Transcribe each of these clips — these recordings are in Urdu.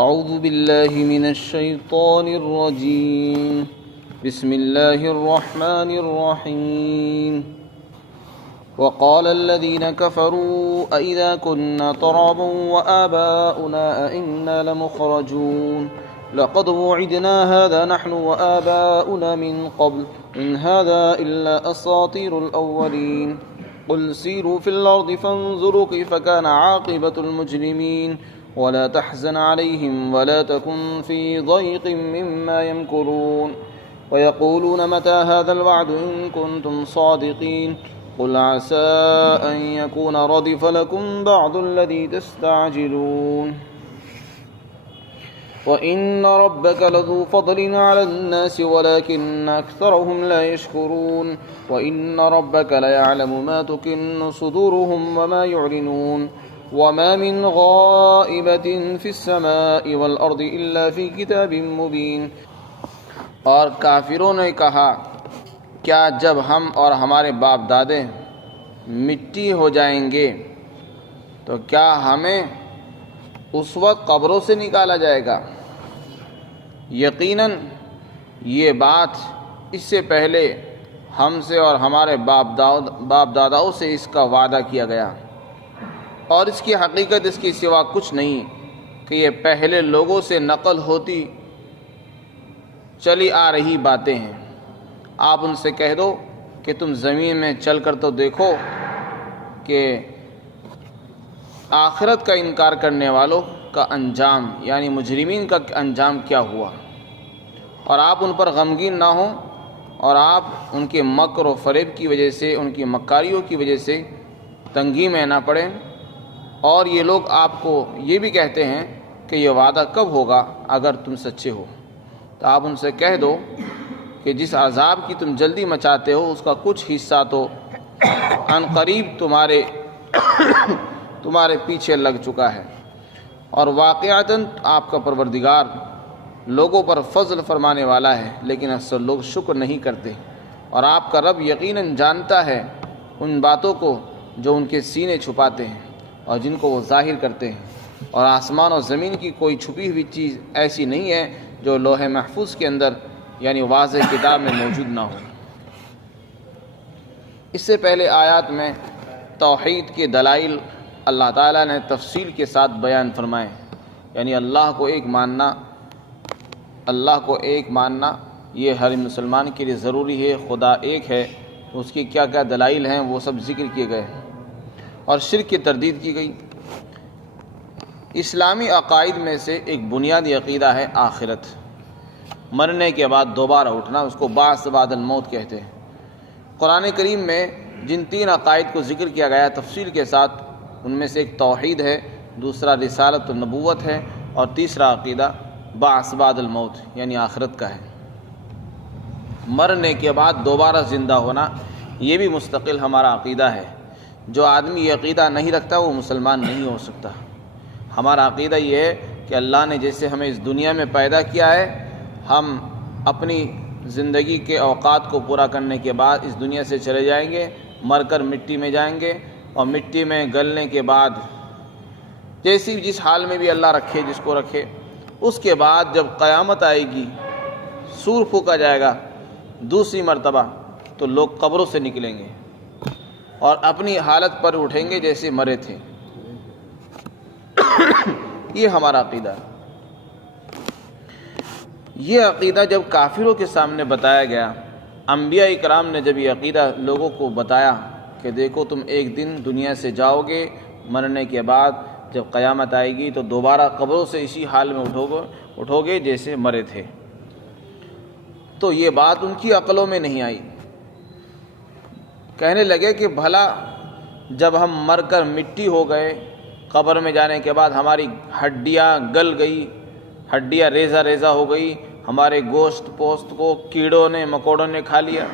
اعوذ باللہ من الشیطان الرجیم بسم اللہ الرحمن الرحیم وقال الذين كفروا أإذا كنا ترابا وآباؤنا أئنا لمخرجون لقد وعدنا هذا نحن وآباؤنا من قبل إن هذا إلا أساطير الأولين قل سيروا في الأرض فانظروا كيف كان عاقبة المجرمين ولا تحزن عليهم ولا تكن في ضيق مما يمكرون ويقولون متى هذا الوعد إن كنتم صادقين قل عسى أن يكون ردف لكم بعض الذي تستعجلون وإن ربك لذو فضل على الناس ولكن أكثرهم لا يشكرون وإن ربك ليعلم ما تكن صدورهم وما يعلنون وما من غائبة في السماء والأرض إلا في كتاب مبين. اور کافروں نے کہا کیا جب ہم اور ہمارے باپ دادے مٹی ہو جائیں گے تو کیا ہمیں اس وقت قبروں سے نکالا جائے گا؟ یقیناً یہ بات اس سے پہلے ہم سے اور ہمارے باپ داداؤں سے اس کا وعدہ کیا گیا، اور اس کی حقیقت اس کی سوا کچھ نہیں کہ یہ پہلے لوگوں سے نقل ہوتی چلی آ رہی باتیں ہیں. آپ ان سے کہہ دو کہ تم زمین میں چل کر تو دیکھو کہ آخرت کا انکار کرنے والوں کا انجام یعنی مجرمین کا انجام کیا ہوا، اور آپ ان پر غمگین نہ ہوں اور آپ ان کے مکر و فریب کی وجہ سے، ان کی مکاریوں کی وجہ سے تنگی میں نہ پڑیں. اور یہ لوگ آپ کو یہ بھی کہتے ہیں کہ یہ وعدہ کب ہوگا اگر تم سچے ہو. تو آپ ان سے کہہ دو کہ جس عذاب کی تم جلدی مچاتے ہو اس کا کچھ حصہ تو عن قریب تمہارے پیچھے لگ چکا ہے، اور واقعتاً آپ کا پروردگار لوگوں پر فضل فرمانے والا ہے، لیکن اکثر لوگ شکر نہیں کرتے. اور آپ کا رب یقیناً جانتا ہے ان باتوں کو جو ان کے سینے چھپاتے ہیں اور جن کو وہ ظاہر کرتے ہیں، اور آسمان اور زمین کی کوئی چھپی ہوئی چیز ایسی نہیں ہے جو لوح محفوظ کے اندر یعنی واضح کتاب میں موجود نہ ہو. اس سے پہلے آیات میں توحید کے دلائل اللہ تعالیٰ نے تفصیل کے ساتھ بیان فرمائے، یعنی اللہ کو ایک ماننا یہ ہر مسلمان کے لیے ضروری ہے. خدا ایک ہے تو اس کی کیا کیا دلائل ہیں وہ سب ذکر کیے گئے، اور شرک کی تردید کی گئی. اسلامی عقائد میں سے ایک بنیادی عقیدہ ہے آخرت، مرنے کے بعد دوبارہ اٹھنا، اس کو بعث بعد الموت کہتے ہیں. قرآن کریم میں جن 3 عقائد کو ذکر کیا گیا تفصیل کے ساتھ، ان میں سے ایک توحید ہے، دوسرا رسالت و نبوت ہے، اور تیسرا عقیدہ بعث بعد الموت یعنی آخرت کا ہے. مرنے کے بعد دوبارہ زندہ ہونا یہ بھی مستقل ہمارا عقیدہ ہے. جو آدمی یہ عقیدہ نہیں رکھتا وہ مسلمان نہیں ہو سکتا. ہمارا عقیدہ یہ ہے کہ اللہ نے جیسے ہمیں اس دنیا میں پیدا کیا ہے، ہم اپنی زندگی کے اوقات کو پورا کرنے کے بعد اس دنیا سے چلے جائیں گے، مر کر مٹی میں جائیں گے، اور مٹی میں گلنے کے بعد جس حال میں بھی اللہ رکھے جس کو رکھے، اس کے بعد جب قیامت آئے گی، سور پھونکا جائے گا دوسری مرتبہ، تو لوگ قبروں سے نکلیں گے اور اپنی حالت پر اٹھیں گے جیسے مرے تھے. یہ ہمارا عقیدہ ہے. یہ عقیدہ جب کافروں کے سامنے بتایا گیا، انبیاء اکرام نے جب یہ عقیدہ لوگوں کو بتایا کہ دیکھو تم ایک دن دنیا سے جاؤ گے، مرنے کے بعد جب قیامت آئے گی تو دوبارہ قبروں سے اسی حال میں اٹھو گے جیسے مرے تھے، تو یہ بات ان کی عقلوں میں نہیں آئی. کہنے لگے کہ بھلا جب ہم مر کر مٹی ہو گئے، قبر میں جانے کے بعد ہماری ہڈیاں گل گئی، ہڈیاں ریزہ ہو گئی، ہمارے گوشت پوست کو کیڑوں نے مکوڑوں نے کھا لیا،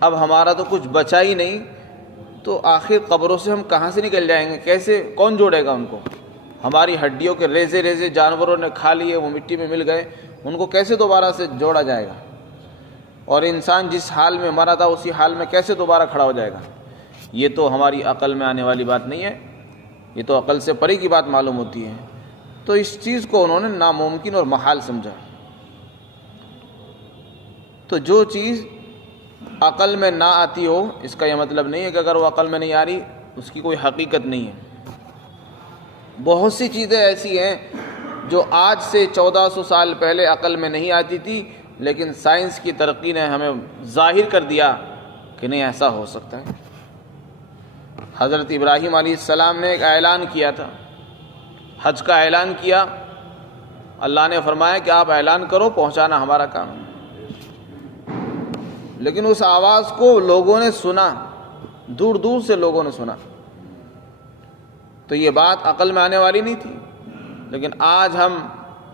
اب ہمارا تو کچھ بچا ہی نہیں، تو آخر قبروں سے ہم کہاں سے نکل جائیں گے؟ کیسے کون جوڑے گا ان کو؟ ہماری ہڈیوں کے ریزے جانوروں نے کھا لیے، وہ مٹی میں مل گئے، ان کو کیسے دوبارہ سے جوڑا جائے گا؟ اور انسان جس حال میں مرا تھا اسی حال میں کیسے دوبارہ کھڑا ہو جائے گا؟ یہ تو ہماری عقل میں آنے والی بات نہیں ہے، یہ تو عقل سے پرے کی بات معلوم ہوتی ہے. تو اس چیز کو انہوں نے ناممکن اور محال سمجھا۔ تو جو چیز عقل میں نہ آتی ہو، اس کا یہ مطلب نہیں ہے کہ اگر وہ عقل میں نہیں آ رہی اس کی کوئی حقیقت نہیں ہے۔ بہت سی چیزیں ایسی ہیں جو آج سے 1400 سال پہلے عقل میں نہیں آتی تھی، لیکن سائنس کی ترقی نے ہمیں ظاہر کر دیا کہ نہیں، ایسا ہو سکتا ہے۔ حضرت ابراہیم علیہ السلام نے ایک اعلان کیا تھا، حج کا اعلان کیا، اللہ نے فرمایا کہ آپ اعلان کرو، پہنچانا ہمارا کام ہے۔ لیکن اس آواز کو لوگوں نے سنا، دور دور سے لوگوں نے سنا، تو یہ بات عقل میں آنے والی نہیں تھی۔ لیکن آج ہم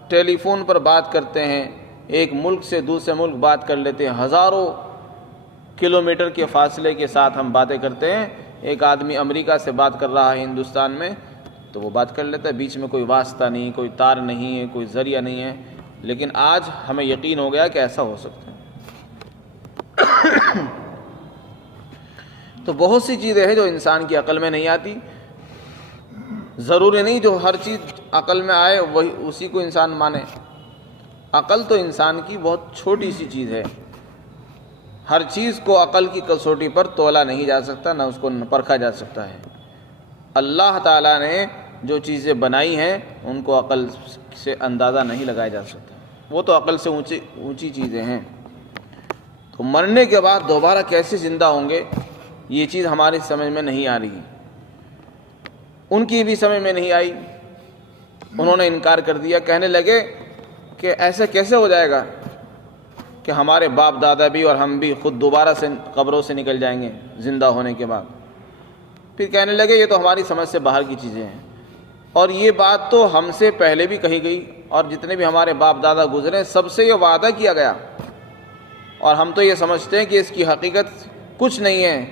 ٹیلی فون پر بات کرتے ہیں، ایک ملک سے دوسرے ملک بات کر لیتے ہیں، ہزاروں کلومیٹر کے فاصلے کے ساتھ ہم باتیں کرتے ہیں۔ ایک آدمی امریکہ سے بات کر رہا ہے ہندوستان میں، تو وہ بات کر لیتا ہے، بیچ میں کوئی واسطہ نہیں، کوئی تار نہیں ہے، کوئی ذریعہ نہیں ہے۔ لیکن آج ہمیں یقین ہو گیا کہ ایسا ہو سکتا ہے۔ تو بہت سی چیزیں ہیں جو انسان کی عقل میں نہیں آتی۔ ضروری نہیں جو ہر چیز عقل میں آئے وہی اسی کو انسان مانے۔ عقل تو انسان کی بہت چھوٹی سی چیز ہے، ہر چیز کو عقل کی کسوٹی پر تولا نہیں جا سکتا، نہ اس کو پرکھا جا سکتا ہے۔ اللہ تعالیٰ نے جو چیزیں بنائی ہیں ان کو عقل سے اندازہ نہیں لگایا جا سکتا، وہ تو عقل سے اونچی چیزیں ہیں۔ تو مرنے کے بعد دوبارہ کیسے زندہ ہوں گے، یہ چیز ہماری سمجھ میں نہیں آ رہی، ان کی بھی سمجھ میں نہیں آئی۔ انہوں نے انکار کر دیا، کہنے لگے کہ ایسا کیسے ہو جائے گا کہ ہمارے باپ دادا بھی اور ہم بھی خود دوبارہ سے قبروں سے نکل جائیں گے زندہ ہونے کے بعد۔ پھر کہنے لگے یہ تو ہماری سمجھ سے باہر کی چیزیں ہیں، اور یہ بات تو ہم سے پہلے بھی کہی گئی، اور جتنے بھی ہمارے باپ دادا گزرے سب سے یہ وعدہ کیا گیا، اور ہم تو یہ سمجھتے ہیں کہ اس کی حقیقت کچھ نہیں ہے،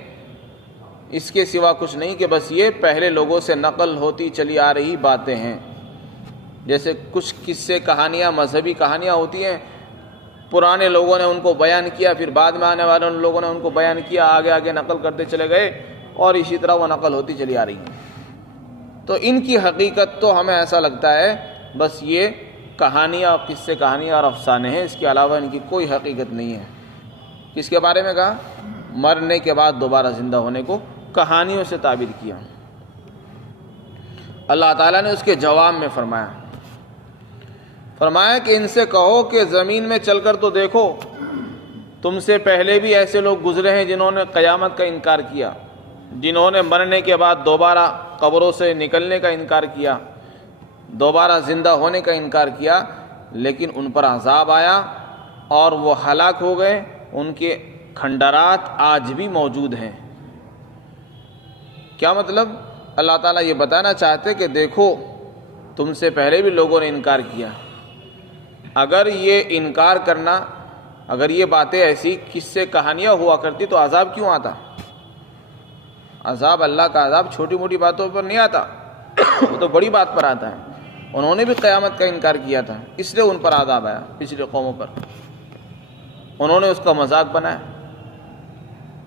اس کے سوا کچھ نہیں، کہ بس یہ پہلے لوگوں سے نقل ہوتی چلی آ رہی باتیں ہیں۔ جیسے کچھ قصے کہانیاں، مذہبی کہانیاں ہوتی ہیں، پرانے لوگوں نے ان کو بیان کیا، پھر بعد میں آنے والے لوگوں نے ان کو بیان کیا، آگے آگے نقل کرتے چلے گئے، اور اسی طرح وہ نقل ہوتی چلی آ رہی ہے۔ تو ان کی حقیقت تو ہمیں ایسا لگتا ہے بس یہ کہانیاں، قصے کہانیاں اور افسانے ہیں، اس کے علاوہ ان کی کوئی حقیقت نہیں ہے۔ کس کے بارے میں کہا؟ مرنے کے بعد دوبارہ زندہ ہونے کو کہانیوں سے تعبیر کیا۔ اللہ تعالیٰ نے اس کے جواب میں فرمایا کہ ان سے کہو کہ زمین میں چل کر تو دیکھو، تم سے پہلے بھی ایسے لوگ گزرے ہیں جنہوں نے قیامت کا انکار کیا، جنہوں نے مرنے کے بعد دوبارہ قبروں سے نکلنے کا انکار کیا، دوبارہ زندہ ہونے کا انکار کیا، لیکن ان پر عذاب آیا اور وہ ہلاک ہو گئے، ان کے کھنڈرات آج بھی موجود ہیں۔ کیا مطلب؟ اللہ تعالیٰ یہ بتانا چاہتے کہ دیکھو تم سے پہلے بھی لوگوں نے انکار کیا، اگر یہ انکار کرنا، اگر یہ باتیں ایسی کس سے کہانیاں ہوا کرتی تو عذاب کیوں آتا؟ عذاب، اللہ کا عذاب چھوٹی موٹی باتوں پر نہیں آتا، وہ تو بڑی بات پر آتا ہے۔ انہوں نے بھی قیامت کا انکار کیا تھا، اس لیے ان پر عذاب آیا، پچھلے قوموں پر انہوں نے اس کا مذاق بنایا۔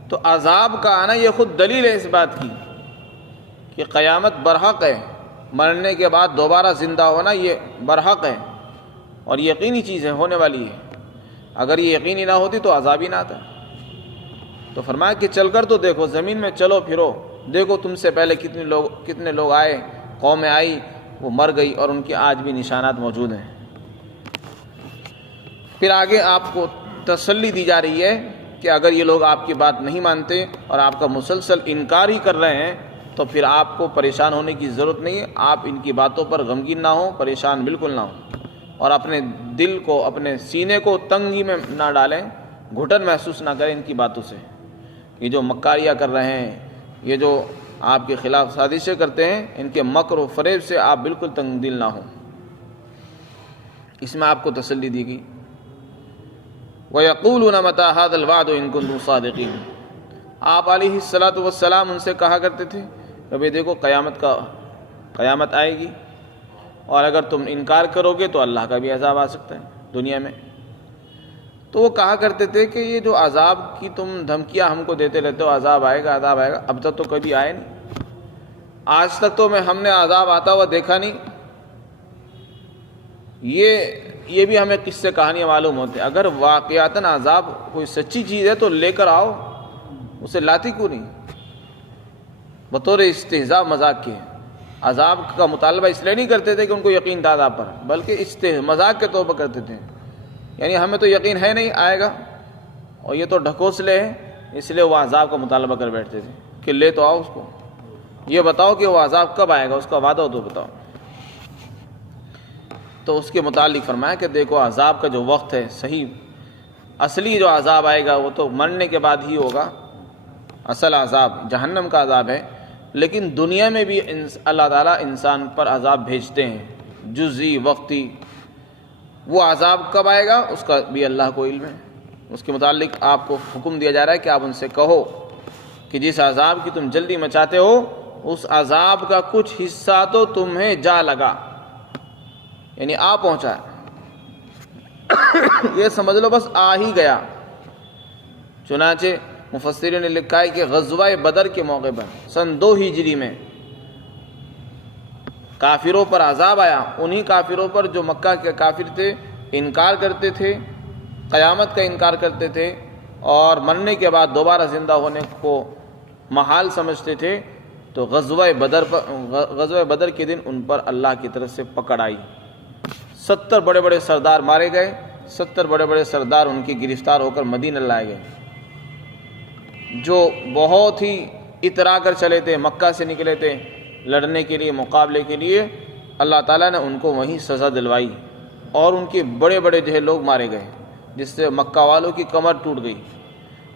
تو عذاب کا آنا یہ خود دلیل ہے اس بات کی کہ قیامت برحق ہے، مرنے کے بعد دوبارہ زندہ ہونا یہ برحق ہے اور یقینی چیز ہے، ہونے والی ہے۔ اگر یہ یقینی نہ ہوتی تو عذاب ہی نہ آتا۔ تو فرمایا کہ چل کر تو دیکھو، زمین میں چلو پھرو، دیکھو تم سے پہلے کتنے لوگ آئے، قومیں آئی، وہ مر گئی، اور ان کے آج بھی نشانات موجود ہیں۔ پھر آگے آپ کو تسلی دی جا رہی ہے کہ اگر یہ لوگ آپ کی بات نہیں مانتے اور آپ کا مسلسل انکار ہی کر رہے ہیں تو پھر آپ کو پریشان ہونے کی ضرورت نہیں ہے، آپ ان کی باتوں پر غمگین نہ ہوں، پریشان بالکل نہ ہوں، اور اپنے دل کو، اپنے سینے کو تنگی میں نہ ڈالیں، گھٹن محسوس نہ کریں ان کی باتوں سے۔ یہ جو مکاریاں کر رہے ہیں، یہ جو آپ کے خلاف سازشیں کرتے ہیں، ان کے مکر و فریب سے آپ بالکل تنگ دل نہ ہوں، اس میں آپ کو تسلی دی گئی۔ وَيَقُولُونَ مَتَىٰ هَٰذَا الْوَعْدُ إِن كُنتُمْ صَادِقِينَ۔ آپ علیہ الصلاۃ والسلام ان سے کہا کرتے تھے کہ بھئی دیکھو قیامت آئے گی، اور اگر تم انکار کرو گے تو اللہ کا بھی عذاب آ سکتا ہے دنیا میں۔ تو وہ کہا کرتے تھے کہ یہ جو عذاب کی تم دھمکیاں ہم کو دیتے رہتے ہو، عذاب آئے گا، عذاب آئے گا، اب تک تو کبھی آئے نہیں، آج تک تو ہم نے عذاب آتا ہوا دیکھا نہیں، یہ بھی ہمیں قصے کہانیاں معلوم ہوتے ہیں. اگر واقعاتاً عذاب کوئی سچی چیز ہے تو لے کر آؤ، اسے لاتی کیوں نہیں؟ بطور استہزاء مذاق کے عذاب کا مطالبہ اس لیے نہیں کرتے تھے کہ ان کو یقین تھا عذاب پر، بلکہ مذاق کے طور پر کرتے تھے. یعنی ہمیں تو یقین ہے نہیں آئے گا، اور یہ تو ڈھکوسلے ہیں، اس لیے وہ عذاب کا مطالبہ کر بیٹھتے تھے کہ لے تو آؤ اس کو، یہ بتاؤ کہ وہ عذاب کب آئے گا، اس کا وعدہ ہو تو بتاؤ. تو اس کے متعلق فرمایا کہ دیکھو عذاب کا جو وقت ہے صحیح، اصلی جو عذاب آئے گا وہ تو مرنے کے بعد ہی ہوگا. اصل عذاب جہنم کا عذاب ہے، لیکن دنیا میں بھی اللہ تعالیٰ انسان پر عذاب بھیجتے ہیں، جزئی وقتی. وہ عذاب کب آئے گا اس کا بھی اللہ کو علم ہے. اس کے متعلق آپ کو حکم دیا جا رہا ہے کہ آپ ان سے کہو کہ جس عذاب کی تم جلدی مچاتے ہو اس عذاب کا کچھ حصہ تو تمہیں جا لگا، یعنی آ پہنچا ہے. یہ سمجھ لو بس آ ہی گیا. چنانچہ مفسرین نے لکھا ہے کہ غزوہ بدر کے موقع پر سن 2 ہجری میں کافروں پر عذاب آیا. انہی کافروں پر جو مکہ کے کافر تھے، انکار کرتے تھے، قیامت کا انکار کرتے تھے، اور مرنے کے بعد دوبارہ زندہ ہونے کو محال سمجھتے تھے. تو غزوہ بدر کے دن ان پر اللہ کی طرف سے پکڑ آئی. 70 بڑے بڑے سردار مارے گئے، 70 بڑے بڑے سردار ان کی گرفتار ہو کر مدینہ لائے گئے. جو بہت ہی اترا کر چلے تھے، مکہ سے نکلے تھے لڑنے کے لیے، مقابلے کے لیے، اللہ تعالیٰ نے ان کو وہیں سزا دلوائی، اور ان کے بڑے بڑے جو ہے لوگ مارے گئے، جس سے مکہ والوں کی کمر ٹوٹ گئی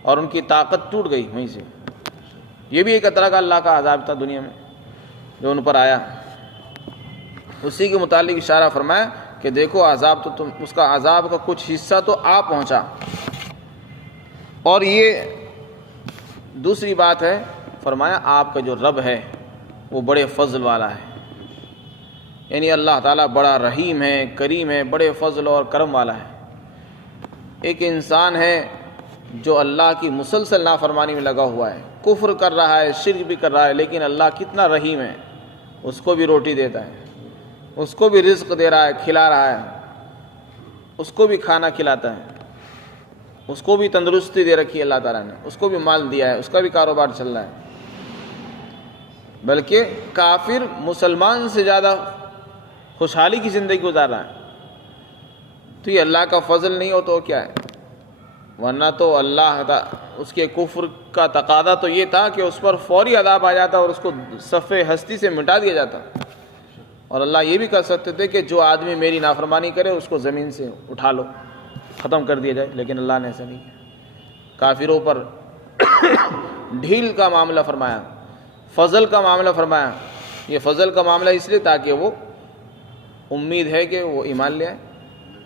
اور ان کی طاقت ٹوٹ گئی وہیں سے. یہ بھی ایک طرح کا اللہ کا عذاب تھا دنیا میں جو ان پر آیا. اسی کے متعلق اشارہ فرمایا کہ دیکھو عذاب تو اس کا عذاب کا کچھ حصہ تو آ پہنچا. اور یہ دوسری بات ہے، فرمایا آپ کا جو رب ہے وہ بڑے فضل والا ہے. یعنی اللہ تعالیٰ بڑا رحیم ہے، کریم ہے، بڑے فضل اور کرم والا ہے. ایک انسان ہے جو اللہ کی مسلسل نافرمانی میں لگا ہوا ہے، کفر کر رہا ہے، شرک بھی کر رہا ہے، لیکن اللہ کتنا رحیم ہے، اس کو بھی روٹی دیتا ہے، اس کو بھی رزق دے رہا ہے، کھلا رہا ہے، اس کو بھی کھانا کھلاتا ہے، اس کو بھی تندرستی دے رکھی ہے اللہ تعالیٰ نے، اس کو بھی مال دیا ہے، اس کا بھی کاروبار چل رہا ہے. بلکہ کافر مسلمان سے زیادہ خوشحالی کی زندگی گزار رہا ہے. تو یہ اللہ کا فضل نہیں ہو تو کیا ہے؟ ورنہ تو اللہ اس کے کفر کا تقاضا تو یہ تھا کہ اس پر فوری عذاب آ جاتا اور اس کو صف ہستی سے مٹا دیا جاتا. اور اللہ یہ بھی کر سکتے تھے کہ جو آدمی میری نافرمانی کرے اس کو زمین سے اٹھا لو، ختم کر دیا جائے، لیکن اللہ نے ایسا نہیں کیا. کافروں پر ڈھیل کا معاملہ فرمایا، فضل کا معاملہ فرمایا. یہ فضل کا معاملہ اس لیے تاکہ وہ امید ہے کہ وہ ایمان لے آئے،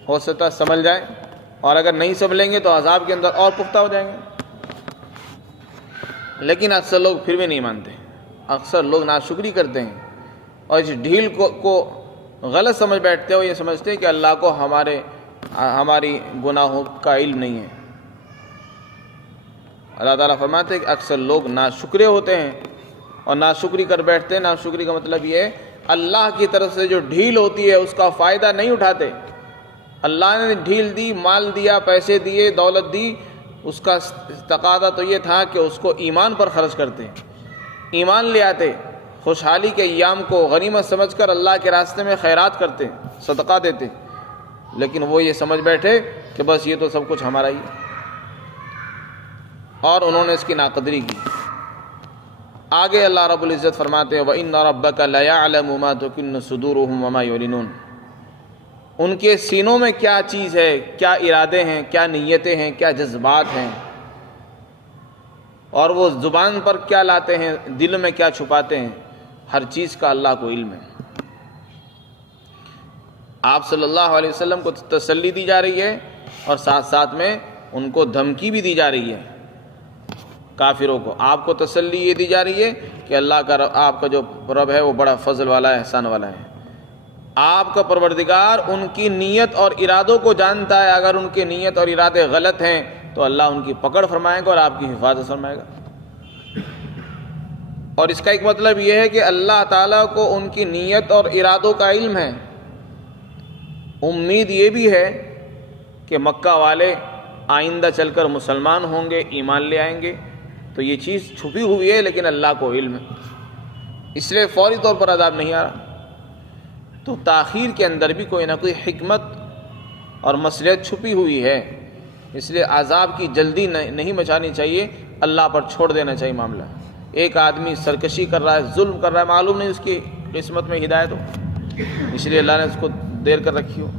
ہو سکتا سمجھ جائیں، اور اگر نہیں سنبھلیں گے تو عذاب کے اندر اور پختہ ہو جائیں گے. لیکن اکثر لوگ پھر بھی نہیں مانتے، اکثر لوگ ناشکری کرتے ہیں اور اس ڈھیل کو غلط سمجھ بیٹھتے ہیں. وہ یہ سمجھتے ہیں کہ اللہ کو ہماری گناہوں کا علم نہیں ہے. اللہ تعالیٰ فرماتے ہیں کہ اکثر لوگ ناشکرے ہوتے ہیں اور ناشکری کر بیٹھتے ہیں. ناشکری کا مطلب یہ ہے اللہ کی طرف سے جو ڈھیل ہوتی ہے اس کا فائدہ نہیں اٹھاتے. اللہ نے ڈھیل دی، مال دیا، پیسے دیے، دولت دی، اس کا تقاضا تو یہ تھا کہ اس کو ایمان پر خرچ کرتے، ایمان لے آتے، خوشحالی کے ایام کو غنیمت سمجھ کر اللہ کے راستے میں خیرات کرتے، صدقہ دیتے. لیکن وہ یہ سمجھ بیٹھے کہ بس یہ تو سب کچھ ہمارا ہی ہے، اور انہوں نے اس کی ناقدری کی. آگے اللہ رب العزت فرماتے ہیں وَإِنَّ رَبَّكَ لَيَعْلَمُ مَا تُكِنُّ صُدُورُهُمْ وَمَا يُعْلِنُونَ. ان کے سینوں میں کیا چیز ہے، کیا ارادے ہیں، کیا نیتیں ہیں، کیا جذبات ہیں، اور وہ زبان پر کیا لاتے ہیں، دل میں کیا چھپاتے ہیں، ہر چیز کا اللہ کو علم ہے. آپ صلی اللہ علیہ وسلم کو تسلی دی جا رہی ہے اور ساتھ ساتھ میں ان کو دھمکی بھی دی جا رہی ہے. کافروں کو آپ کو تسلی یہ دی جا رہی ہے کہ اللہ کا آپ کا جو رب ہے وہ بڑا فضل والا ہے، احسان والا ہے. آپ کا پروردگار ان کی نیت اور ارادوں کو جانتا ہے. اگر ان کے نیت اور ارادے غلط ہیں تو اللہ ان کی پکڑ فرمائے گا اور آپ کی حفاظت فرمائے گا. اور اس کا ایک مطلب یہ ہے کہ اللہ تعالیٰ کو ان کی نیت اور ارادوں کا علم ہے. امید یہ بھی ہے کہ مکہ والے آئندہ چل کر مسلمان ہوں گے، ایمان لے آئیں گے، تو یہ چیز چھپی ہوئی ہے لیکن اللہ کو علم ہے، اس لیے فوری طور پر عذاب نہیں آ رہا۔ تو تاخیر کے اندر بھی کوئی نہ کوئی حکمت اور مصلحت چھپی ہوئی ہے، اس لیے عذاب کی جلدی نہیں مچانی چاہیے، اللہ پر چھوڑ دینا چاہیے معاملہ۔ ایک آدمی سرکشی کر رہا ہے، ظلم کر رہا ہے، معلوم نہیں اس کی قسمت میں ہدایت ہو، اس لیے اللہ نے اس کو دیر کر رکھی ہو،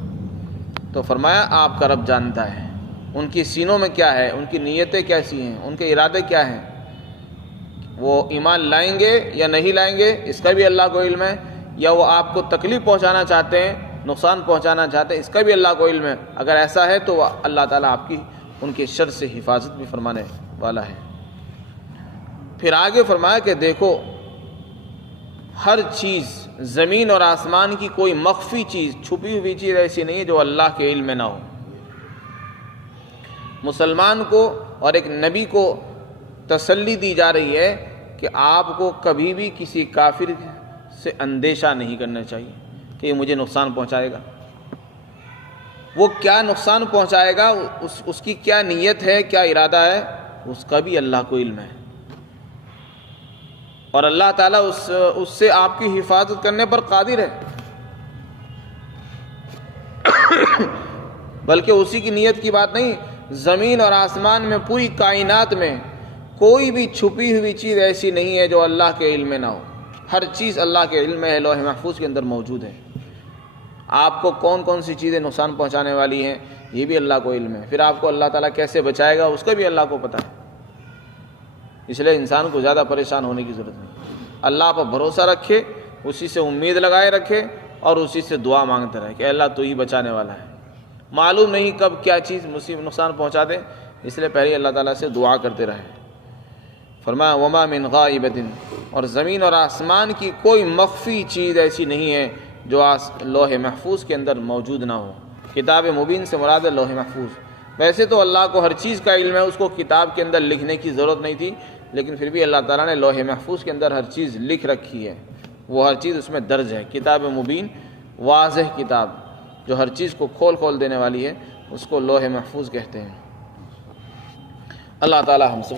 تو فرمایا آپ کا رب جانتا ہے ان کی سینوں میں کیا ہے، ان کی نیتیں کیسی ہیں، ان کے ارادے کیا ہیں، وہ ایمان لائیں گے یا نہیں لائیں گے اس کا بھی اللہ کو علم ہے، یا وہ آپ کو تکلیف پہنچانا چاہتے ہیں، نقصان پہنچانا چاہتے ہیں، اس کا بھی اللہ کو علم ہے۔ اگر ایسا ہے تو اللہ تعالیٰ آپ کی ان کے شر سے حفاظت بھی فرمانے والا ہے۔ پھر آگے فرمایا کہ دیکھو ہر چیز، زمین اور آسمان کی کوئی مخفی چیز، چھپی ہوئی چیز ایسی نہیں ہے جو اللہ کے علم میں نہ ہو۔ مسلمان کو اور ایک نبی کو تسلی دی جا رہی ہے کہ آپ کو کبھی بھی کسی کافر سے اندیشہ نہیں کرنا چاہیے کہ یہ مجھے نقصان پہنچائے گا۔ وہ کیا نقصان پہنچائے گا، اس کی کیا نیت ہے، کیا ارادہ ہے، اس کا بھی اللہ کو علم ہے، اور اللہ تعالیٰ اس سے آپ کی حفاظت کرنے پر قادر ہے، بلکہ اسی کی نیت کی بات نہیں، زمین اور آسمان میں پوری کائنات میں کوئی بھی چھپی ہوئی چیز ایسی نہیں ہے جو اللہ کے علم میں نہ ہو۔ ہر چیز اللہ کے علم میں ہے، لوح محفوظ کے اندر موجود ہے۔ آپ کو کون کون سی چیزیں نقصان پہنچانے والی ہیں یہ بھی اللہ کو علم ہے، پھر آپ کو اللہ تعالیٰ کیسے بچائے گا اس کا بھی اللہ کو پتہ ہے۔ اس لیے انسان کو زیادہ پریشان ہونے کی ضرورت نہیں، اللہ پر بھروسہ رکھے، اسی سے امید لگائے رکھے اور اسی سے دعا مانگتے رہے کہ اللہ تو ہی بچانے والا ہے۔ معلوم نہیں کب کیا چیز مصیبت نقصان پہنچا دے، اس لیے پہلے اللہ تعالیٰ سے دعا کرتے رہے۔ فرمایا وما من غائبۃ، اور زمین اور آسمان کی کوئی مخفی چیز ایسی نہیں ہے جو لوح محفوظ کے اندر موجود نہ ہو۔ کتاب مبین سے مراد ہے لوح محفوظ۔ ویسے تو اللہ کو ہر چیز کا علم ہے، اس کو کتاب کے اندر لکھنے کی ضرورت نہیں تھی، لیکن پھر بھی اللہ تعالیٰ نے لوح محفوظ کے اندر ہر چیز لکھ رکھی ہے، وہ ہر چیز اس میں درج ہے۔ کتاب مبین واضح کتاب جو ہر چیز کو کھول دینے والی ہے، اس کو لوح محفوظ کہتے ہیں۔ اللہ تعالیٰ ہم سے